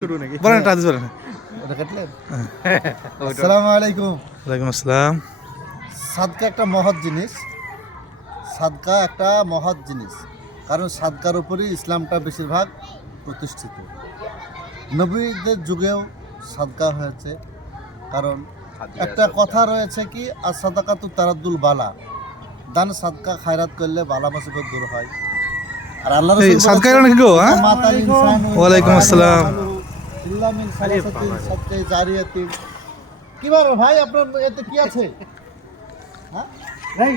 বলেন একটা হাদিস বলেন। আসসালামু আলাইকুম। ওয়ালাইকুম আসসালাম। সাদকা একটা মহৎ জিনিস, সাদকা একটা মহৎ জিনিস, কারণ সাদকার উপরই ইসলামটা বেশিরভাগ প্রতিষ্ঠিত। নবীদের যুগেও সাদকা হয়েছে, কারণ একটা কথা রয়েছে কি আর সাদাকাতু তারাদ্দুল বালা, দান সাদকা খায়রাত করলে বালা মুসিবত দূর হয়। আর আল্লাহ এই রাসূল সাদকা নাকি গো? হ্যাঁ, ওয়ালাইকুম আসসালাম। কি ব্যাপার ভাই, আপনার এতে কি আছে? হ্যাঁ ভাই,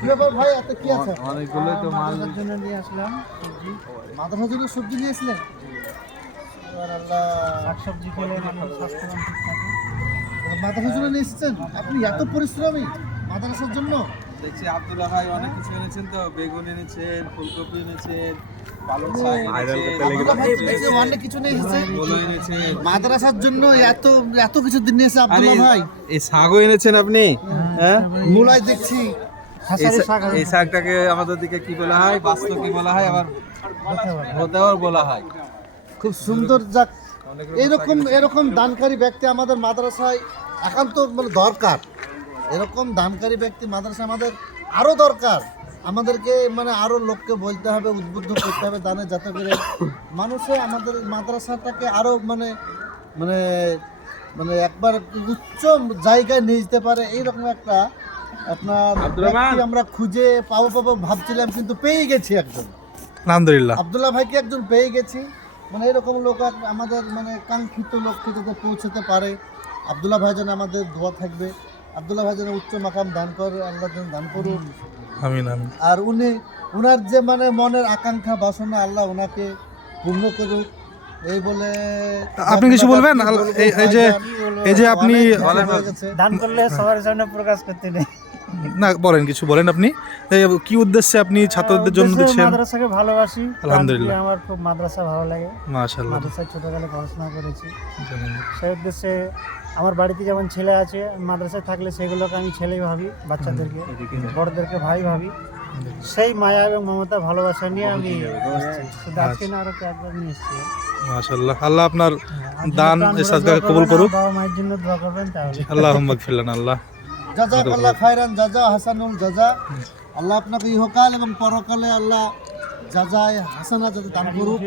কি ব্যাপার ভাই, এতে কি আছে? অনেকগুলো তো মাল জন্য নিয়ে আসলাম সবজি, মাদ্রাসার জন্য সবজি নিয়েছিলেন? আল্লাহ, শাকসবজি খেলে মানুষ স্বাস্থ্যবান ঠিক থাকে। মাদ্রাসার জন্য নিয়ে এসেছেন? আপনি এত পরিশ্রমী মাদ্রাসার জন্য? দেখছি আব্দুল্লাহ ভাই অনেক কিছু এনেছেন, তো বেগুন এনেছেন, ফুলকপি এনেছেন, পালং শাক আব্দুল্লাহ ভাই এই যে অনেক কিছু নিয়ে এসেছে এনেছেন, মাদ্রাসার জন্য, এত এত কিছু দিন নিয়ে এসে আব্দুল্লাহ ভাই। এই শাকও এনেছেন আপনি। হ্যাঁ, মূলাই দেখছি। এই শাকটাকে আমাদের দিকে কি বলা হয়, বাস্ত কি বলা হয়, আবার ভোতাও বলা হয়। খুব সুন্দর। যাক, এরকম এরকম দানকারী ব্যক্তি আমাদের মাদ্রাসায় একান্ত মানে দরকার। এরকম দানকারী ব্যক্তি মাদ্রাসায় আমাদের আরও দরকার। আমাদেরকে মানে আরও লোককে বলতে হবে, উদ্বুদ্ধ করতে হবে দানে, যাতে করে মানুষে আমাদের মাদ্রাসাটাকে আরও মানে মানে মানে একবার উচ্চ জায়গায় নিয়ে যেতে পারে। এইরকম একটা আপনার ব্যক্তি আমরা খুঁজে পাবো ভাবছিলাম, কিন্তু পেয়ে গেছি একজন। আলহামদুলিল্লাহ। আব্দুল্লাহ ভাইকে একজন পেয়ে গেছি। মানে এরকম লোক আমাদের মানে কাঙ্ক্ষিত লক্ষ্যে যাতে পৌঁছতে পারে। আব্দুল্লাহ ভাই যেন আমাদের দোয়া থাকবে, আব্দুল্লাহ ভাই যেন উচ্চ মাকাম দান করে, আল্লাহ যেন দান করুন। আমিন আমিন। আর উনার যে মানে মনের আকাঙ্ক্ষা বাসনা, আল্লাহ ওনাকে পূর্ণ করুক। এই বলে আপনি কিছু বলবেন? এই যে আপনি দান করলে সবার সামনে প্রকাশ করতে নেই। না বলেন, কিছু বলেন আপনি। এই কি উদ্দেশ্যে আপনি ছাত্রদের জন্য দিচ্ছেন? মাদ্রাসাকে ভালোবাসি, আলহামদুলিল্লাহ। আমার খুব মাদ্রাসা ভালো লাগে। মাশাআল্লাহ। মাদ্রাসায় ছোটবেলায় পড়াশোনা করেছি, সেই উদ্দেশ্যে আমার বাড়িতে যেমন ছেলে আছে, মাদ্রাসায় থাকলে সেগুলোকে আমি ছেলেই ভাবি, বাচ্চাদেরকে, বড়দেরকে ভাই ভাবি। সেই মায়া এবং মমতা ভালোবাসা নিয়ে আমি এসেছি। শুধু আজকে না, আরো একবার নিয়ে এসেছি। মাশাআল্লাহ। আল্লাহ আপনার দান এই সাদকাকে কবুল করুক। বাবা মায়ের জন্য দোয়া করবেন তাহলে। আল্লাহুম্মা গফির লানা। আল্লাহ জাযাকাল্লাহ খায়রান, জাযা হাসানুল জাযা। আল্লাহ আপনাকে ইহকাল এবং পরকালে আল্লাহ জাযায়ে হাসানা যাতে দান করুক।